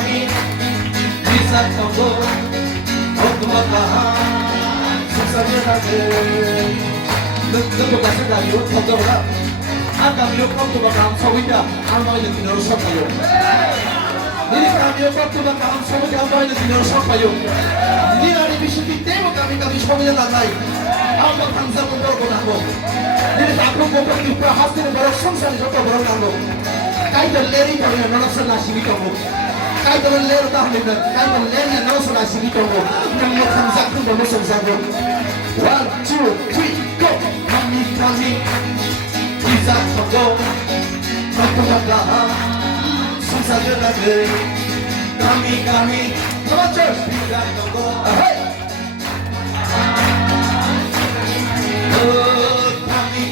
kami bisa tunggu waktu makan susahnya lagi nunggu kasih kayu tunggu Kami waktu makan sawitnya apa yang kita harus kayu ini kami waktu makan sawitnya apa yang kita harus kayu ini hari bisnis kita kami sawitnya nanti apa tanpa untuk aku ini aku mau kita hasil baru sungsang itu baru aku kaitan leri kami nolak nasi itu kaitan leri dah ni kaitan leri nolak nasi itu kami tanpa untuk baru sungsang 1, 2, 3, go kami bisa tunggu waktu makan susahnya lagi kami come on church bisa tunggu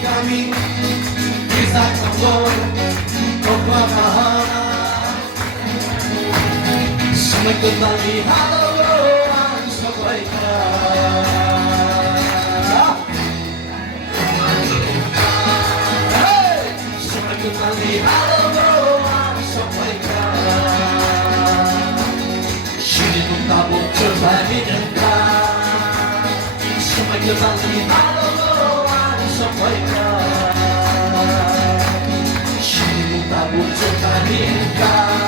kami bisa tunggu waktu makan semua kembali halaman sampaikan kembali halaman sampaikan sini pun tabung terbagi dekat semua kembali halaman sampaikan sini pun tabung terbagi dekat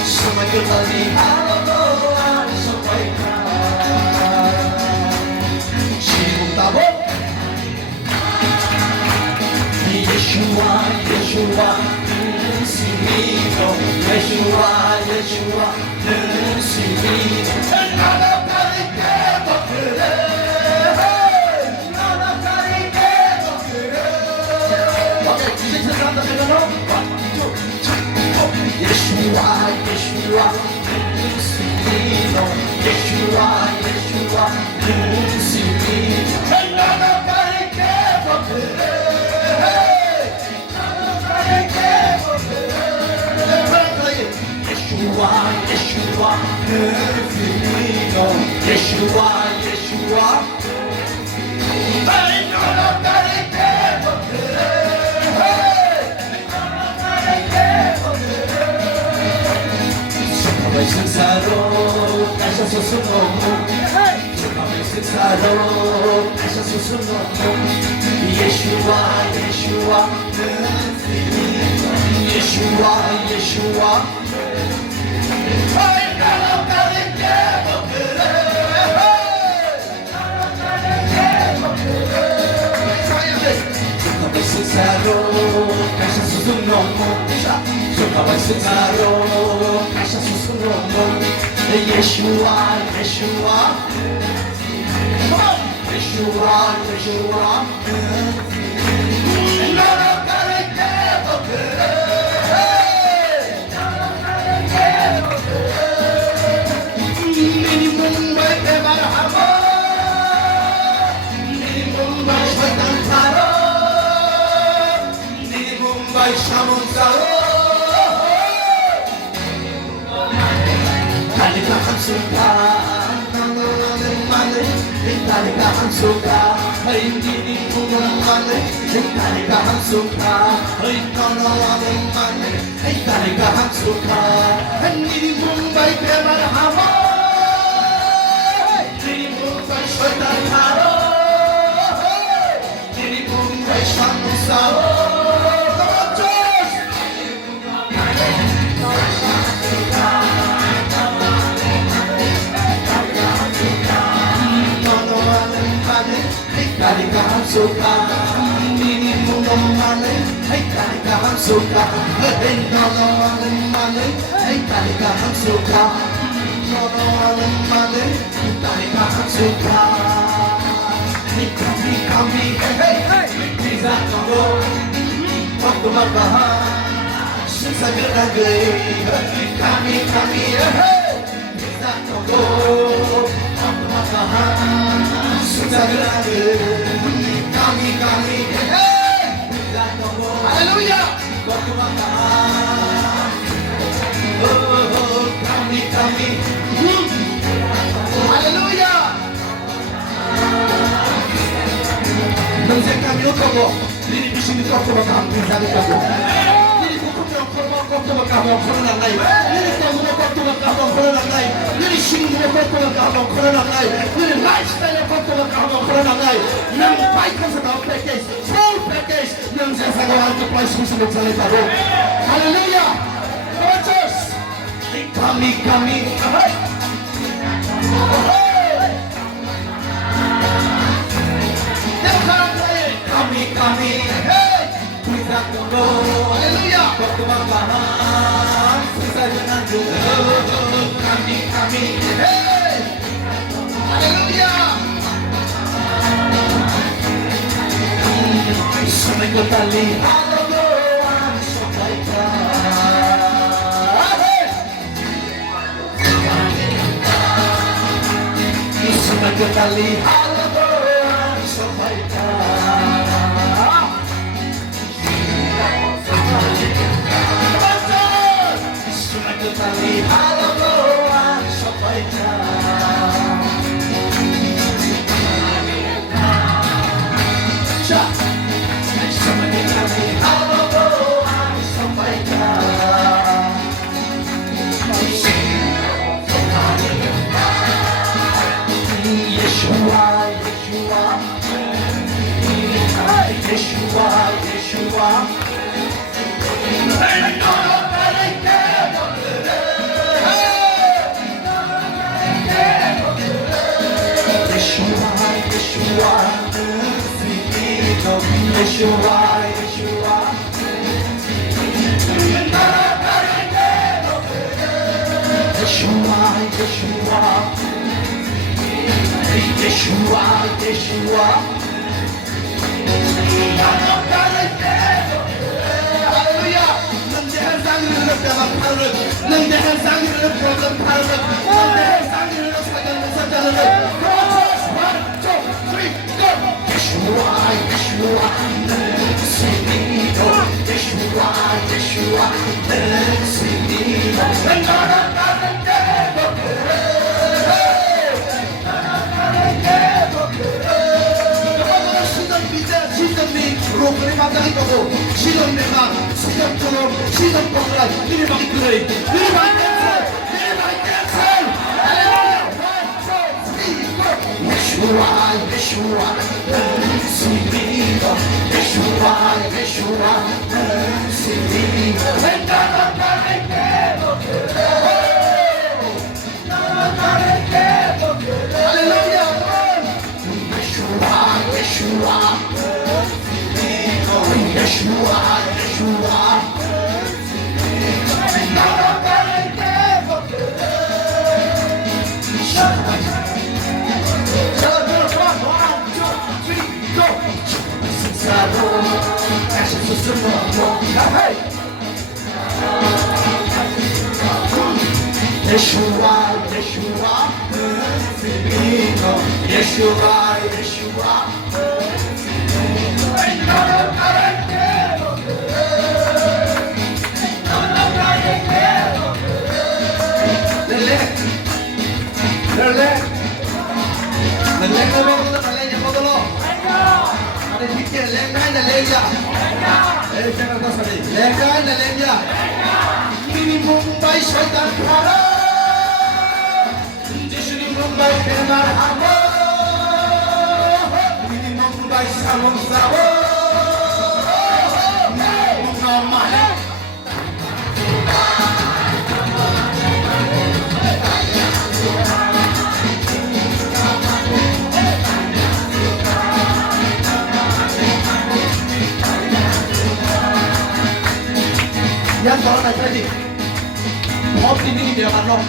semua kembali halaman sampaikan sini pun tabung Yeshua, Yeshua, Sinido, Yeshua, Yeshua, Sinido. Nada carike bokere, nada carike bokere. Okay, sing the sound of the Lord. 1, 2, 3, 4. Yeshua, Yeshua, Sinido, Yeshua, Yeshua, Sinido. Nada carike bokere. Yeshua, Yeshua, infinito. Yeshua, Yeshua. Hey, no, no, carike, Sukabay sincero, kasya susunod mo. Sukabay sincero, kasya susunod mo. Yeshua, Yeshua, infinito. Yeshua, Yeshua. Ay, no, carike, Sukabay sincero, kasya susunod mo. Sukabay sincero, kasya susunod mo. Yeshua, Yeshua. Yeshua, Yeshua. No, no, carike, Nini Mumbai ke marhaba Nini Mumbai shaitan tharo Nini Mumbai shamun zaro Kalika hamsuka Nangalan mane Kalika hamsuka Hey Nini Mumbai Kalika hamsuka Hey Nangalan mane Kalika hamsuka Nini Mumbai ke marhaba Shaitan tharo Nini Mumbai shamun zaro Come on church Kalika hamsuka Nini Mumbai Kalika hamsuka Hey no mane Kalika hamsuka Kalika hamsuka Kami bisa tunggu waktu makan susahnya lagi kami bisa tunggu waktu makan susahnya lagi kami bisa tunggu haleluya waktu makan kami haleluya Nang kami utogo, nini bisini toko baka hampir sabi kako. Nini kukumin ang korma ko, waktu berkabung corona lain. Ini kamu waktu berkabung corona lain. Ini sini waktu berkabung corona lain. Ini lifestyle waktu berkabung corona lain. Yang baik kan sedang package, full package. Yang saya sangat supply susu mencari tahu. Hallelujah. Church. Kami. Kami. Hey. Kita tunggu. Hallelujah. Perkembangan. Sisa jangan tunggu. Kami. Hey. Hallelujah. Seminggu tali. Hallelujah. Seminggu tali. Hallelujah. Tali halaman sampaikan. Semuanya tali halaman sampaikan. Yeshua. Mumbai Shaitan Khara. Disini Mumbai Kemar Hamo. Ini Mumbai Samung Sawo. Mumbai. Yang kalau nak jadi, hobi ini dia mana?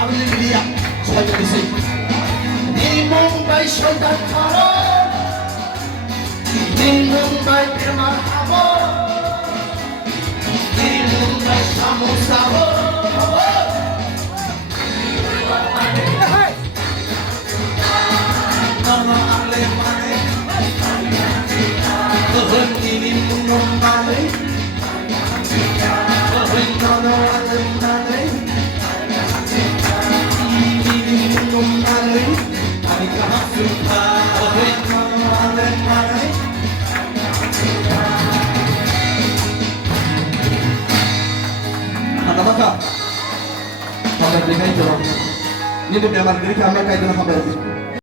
Apa yang dia? Saya jadi sih. Di Mumbai Shaitan Khara, di Mumbai Kemar Hamo, di Mumbai Samung Sawo. Nama aleh mana? Tuhan ini Mumbai. haber de kayo. Nito may margarita, may kayo na haber.